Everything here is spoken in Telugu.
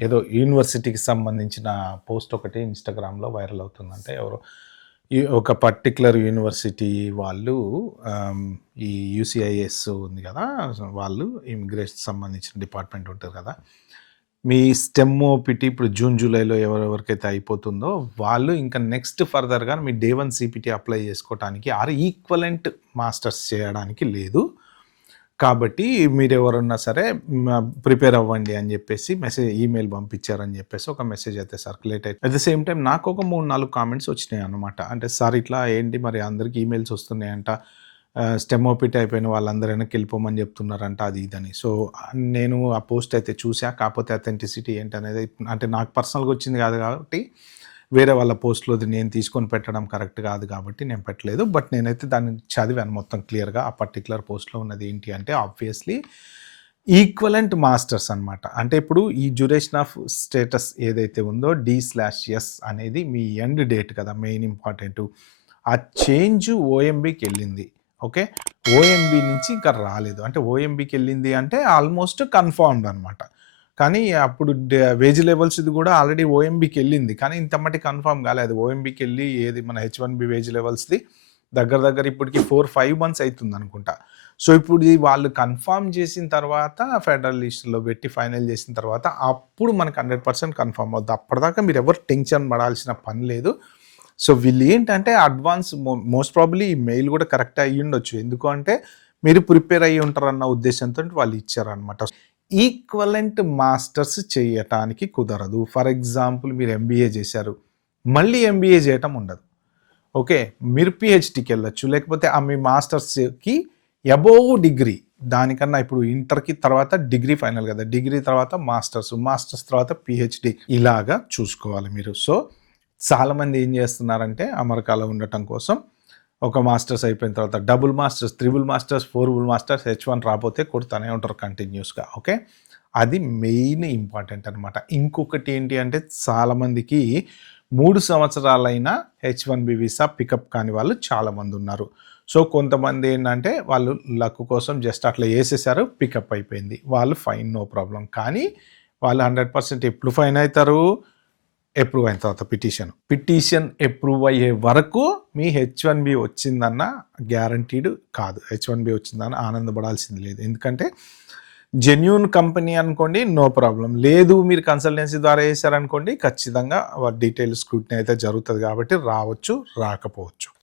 ఏదో యూనివర్సిటీకి సంబంధించిన పోస్ట్ ఒకటి ఇన్‌స్టాగ్రామ్‌లో వైరల్ అవుతుందంటే ఎవరో ఈ ఒక పర్టిక్యులర్ యూనివర్సిటీ వాళ్ళు ఆహ్, ఈ యూసీఐఎస్ ఉంది గదా! వాళ్ళు ఇమిగ్రేషన్ సంబంధించిన డిపార్ట్‌మెంట్ ఉంటది కదా! మీ స్టెమ్ ఓపీటీ ఇప్పుడు జూన్, జూలైలో ఎవరెవరికైతే అయిపోతుందో వాళ్ళు ఇంకా నెక్స్ట్ ఫర్దర్‌గా మీ డే 1 సీపీటీ అప్లై చేసుకోవటానికి ఆర్ ఈక్వలెంట్ మాస్టర్స్ చేయడానికి లేదు. కాబట్టి మీరెవరన్నా సరే ప్రిపేర్ అవ్వండి అని జెప్పేసి ఈమెయిల్ పంపించారని జెప్పేసి ఒక మెసేజ్ అయితే సర్క్యులేట్ అయ్యి అట్ ద సేమ్ టైమ్ నాకొక 3, 4 కామెంట్స్ వచ్చినాయన్నమాట. అంటే సార్ ఇట్లా ఏంటి మరి అందరికి ఈమెయిల్స్ వస్తున్నాయంట. స్టెమ్ ఓపీటీ అయిపోయిన వాళ్ళందరూ వెనక్కెళ్ళిపోమని చెప్తున్నారంట అది ఇదని. సో, నేను ఆ పోస్ట్ అయితే చూసా. కాకపోతే అథెంటిసిటీ ఏంటనేది అంటే నాకు పర్సనల్‌గా వచ్చింది కాదు కాబట్టి వేరే వాళ్ళ పోస్ట్‌లోది నేను తీసుకొని పెట్టడం కరెక్ట్ కాదు కాబట్టి నేను పెట్టలేదు. బట్ నేనైతే దాన్ని చదివాను మొత్తం క్లియర్‌గా. ఆ పర్టిక్యులర్ పోస్ట్‌లో ఉన్నది ఏంటి అంటే ఆబ్వియస్‌లీ ఈక్వలెంట్ మాస్టర్స్ అనమాట. అంటే ఇప్పుడు ఈ డ్యూరేషన్ ఆఫ్ స్టేటస్ ఏదైతే ఉందో డి/ఎస్ అనేది మీ ఎండ్ డేట్ కదా! Main important. ఆ చేంజ్ ఓఎంబీకెళ్ళింది. ఓకే. ఓఎంబీ నుంచి ఇంకా రాలేదు. అంటే ఓఎంబీకెళ్ళింది అంటే ఆల్మోస్ట్ కన్ఫర్మ్డ్ అనమాట. కానీ అప్పుడు వేజ్ లెవెల్స్‌ది గూడా ఆల్రెడీ ఓఎంబీకెళ్ళింది. కానీ ఇంత మటికి కన్ఫర్మ్ గాలేదు. ఓఎంబీకెళ్ళి ఏది మన హెచ్-1బీ వేజ్ లెవెల్స్‌ది దగ్గర దగ్గర ఇప్పటికి 4, 5 మంత్స్ అయితుందనుకుంటా. సో, ఇప్పుడు ఇది వాళ్ళు కన్ఫర్మ్ చేసిన తర్వాత ఫెడరల్ లిస్ట్‌లో పెట్టి ఫైనల్ చేసిన తర్వాత అప్పుడు మనకు 100% కన్ఫర్మ్ అవుద్ది. అప్పటిదాకా మీరెవరు టెన్షన్ పడాల్సిన పని లేదు. సో, వీళ్ళేంటంటే అడ్వాన్స్ మోస్ట్ ప్రాబబ్లీ ఈ మెయిల్ గూడా కరెక్టే అయ్యుండొచ్చు. ఎందుకు అంటే మీరు ప్రిపేర్ అయ్యి ఉంటారన్న ఉద్దేశ్యంతోటి వాళ్ళు ఇచ్చారనమాట. ఈక్వలెంట్ మాస్టర్స్ చేయటానికి కుదరదు. ఫర్ ఎగ్జాంపుల్ మీరు ఎంబీఏ చేశారు. మళ్ళీ ఎంబీఏ చేయటం ఉండదు. ఓకే. మీరు పీహెచ్‌డీకెళ్ళొచ్చు. లేకపోతే మీ మాస్టర్స్‌కి అబోవ్ డిగ్రీ దానికన్నా ఇప్పుడు ఇంటర్‌కి తర్వాత డిగ్రీ ఫైనల్ గదా! డిగ్రీ తర్వాత మాస్టర్స్, మాస్టర్స్ తర్వాత పీహెచ్‌డీ ఇలాగా చూసుకోవాలి మీరు. సో, చాలామంది ఏం చేస్తున్నారంటే అమెరికాలో ఉండటం కోసం ఒక మాస్టర్స్ అయిపోయిన తర్వాత double masters, triple masters, fourble masters హెచ్-1 రాపోతే కొడతానే ఉంటారు కంటిన్యూస్‌గా. ఓకే. అది మెయిన్ ఇంపార్టెంట్ అనమాట. ఇంకొకటి ఏంటి అంటే చాలామందికి 3 సంవత్సరాలైనా హెచ్-1బీ వీసా పికప్ కాని వాళ్ళు చాలామందున్నారు. సో, కొంతమంది ఏంటంటే వాళ్ళు లక్ కోసం జస్ట్ అట్లా ఏసేసారు. పికప్ అయిపోయింది. వాళ్ళు ఫైన్ నో ప్రాబ్లమ్. కానీ వాళ్ళు 100% ఎప్పుడు ఫైన్ అయితారు? అప్రూవ్ అయిన తర్వాత పిటిషన్ అప్రూవ్ అయ్యే వరకు మీ హెచ్-1బీ వచ్చిందన్న గ్యారంటీడ్ కాదు. హెచ్-1బీ వచ్చిందని ఆనందపడాల్సింది లేదు. ఎందుకంటే జెన్యూన్ కంపెనీ అనుకోండి నో ప్రాబ్లమ్. లేదు మీరు కన్సల్టెన్సీ ద్వారా చేశారనుకోండి ఖచ్చితంగా డీటెయిల్ స్క్రూటినీ అయితే జరుగుతది కాబట్టి రావచ్చు, రాకపోవచ్చు.